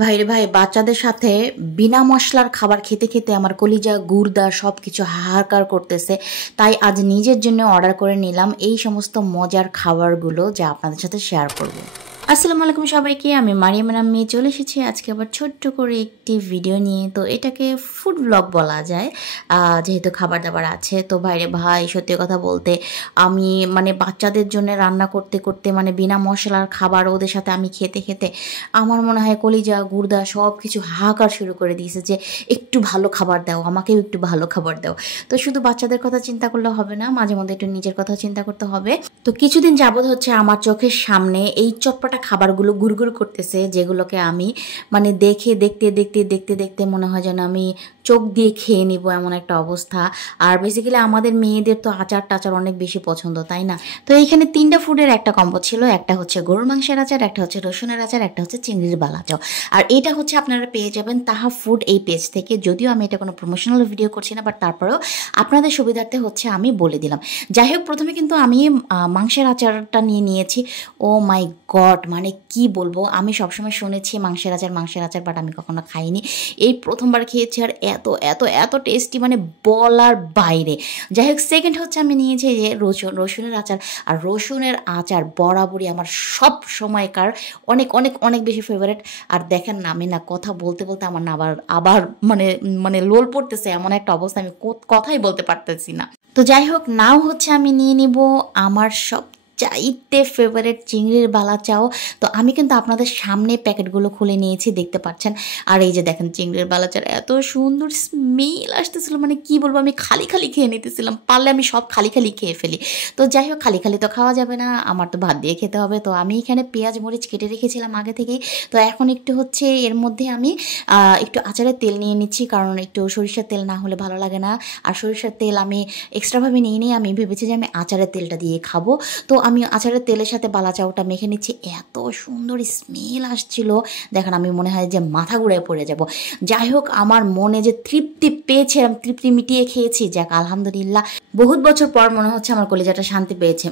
ভাইরে ভাই, বাচ্চাদের সাথে বিনা মশলার খাবার খেতে খেতে আমার কলিজা গুর্দা সব কিছু হাহাকার করতেছে। তাই আজ নিজের জন্য অর্ডার করে নিলাম এই সমস্ত মজার খাবারগুলো, যা আপনাদের সাথে শেয়ার করব। আসসালামু আলাইকুম সবাইকে, আমি মারিয়াম নাম্নী চলে এসেছি আজকে আবার ছোট্ট করে একটি ভিডিও নিয়ে। তো এটাকে ফুড ব্লগ বলা যায়, যেহেতু খাবার দাবার আছে। তো ভাইরে ভাই, সত্যি কথা বলতে আমি বাচ্চাদের জন্য রান্না করতে করতে বিনা মশলার খাবার ওদের সাথে আমি খেতে খেতে আমার মনে হয় কলিজা গুর্দা সব কিছু হাহাকার শুরু করে দিয়েছে যে একটু ভালো খাবার দাও, আমাকেও একটু ভালো খাবার দাও। তো শুধু বাচ্চাদের কথা চিন্তা করলে হবে না, মাঝে মধ্যে একটু নিজের কথা চিন্তা করতে হবে। তো কিছুদিন যাবত হচ্ছে আমার চোখের সামনে এই চটপটা খাবারগুলো ঘুরঘুর করতেছে, যেগুলোকে আমি দেখতে দেখতে দেখতে দেখতে মনে হয় যেন আমি চোখ দিয়ে খেয়ে নিব, এমন একটা অবস্থা। আর বেসিক্যালি আমাদের মেয়েদের তো আচার টাচার অনেক বেশি পছন্দ, তাই না? তো এইখানে 3টা ফুডের একটা কম্বো ছিল। একটা হচ্ছে গরুর মাংসের আচার, একটা হচ্ছে রসুনের আচার, একটা হচ্ছে চিংড়ির বালাচাও। আর এটা হচ্ছে আপনারা পেয়ে যাবেন তাহা ফুড এই পেজ থেকে। যদিও আমি এটা কোনো প্রমোশনাল ভিডিও করছি না, বাট তারপরেও আপনাদের সুবিধার্থে হচ্ছে আমি বলে দিলাম। যাই হোক, প্রথমে কিন্তু আমি মাংসের আচারটা নিয়ে নিয়েছি। ও মাই গড, কি বলবো, আমি সবসময় শুনেছি মাংসের আচার, বাট আমি কখনো খাইনি। এই প্রথমবার খেয়েছি, আর এত এত এত টেস্টি, বলার বাইরে। যাই হোক, সেকেন্ড হচ্ছে আমি নিয়েছি যে রসুনের আচার। আর রসুনের আচার বরাবরই আমার সব সময়কার অনেক অনেক অনেক বেশি ফেভারিট। আর দেখেন না, আমি না কথা বলতে বলতে আমার না আবার আবার লোল পড়তেছে, এমন একটা অবস্থা, আমি কথাই বলতে পারতেছি না। তো যাই হোক, নাও হচ্ছে আমি নিয়ে নিব আমার সব চাইতে ফেভারিট চিংড়ির বালাচাও। তো আমি কিন্তু আপনাদের সামনে প্যাকেটগুলো খুলে নিয়েছি, দেখতে পাচ্ছেন। আর এই যে দেখেন, চিংড়ির বালাচার এত সুন্দর স্মেল আসতেছিল, কি বলবো, আমি খালি খালি খেয়ে নিতেছিলাম। পারলে আমি সব খালি খালি খেয়ে ফেলি। তো যাই হোক, খালি খালি তো খাওয়া যাবে না, আমার তো ভাত দিয়ে খেতে হবে। তো আমি এখানে পেঁয়াজ মরিচ কেটে রেখেছিলাম আগে থেকেই। তো এখন একটু হচ্ছে এর মধ্যে আমি একটু আচারের তেল নিয়ে নিচ্ছি, কারণ একটু সরিষার তেল না হলে ভালো লাগে না। আর সরিষার তেল আমি এক্সট্রাভাবে নিয়ে আমি ভেবেছি যে আমি আচারের তেলটা দিয়ে খাবো। তো আমি আচারের তেলের সাথে বালাচাওটা মেখে নিচ্ছি। এত সুন্দর স্মেল আসছিল, দেখেন আমি মনে হয় যে মাথা ঘুরায় পড়ে যাব। যাই হোক, আমার মনে যে তৃপ্তি পেয়েছে, আমি তৃপ্তি মিটিয়ে খেয়েছি। যাক, আলহামদুলিল্লাহ, বহুত বছর পর মনে হচ্ছে আমার কলিজাটা শান্তি পেয়েছে।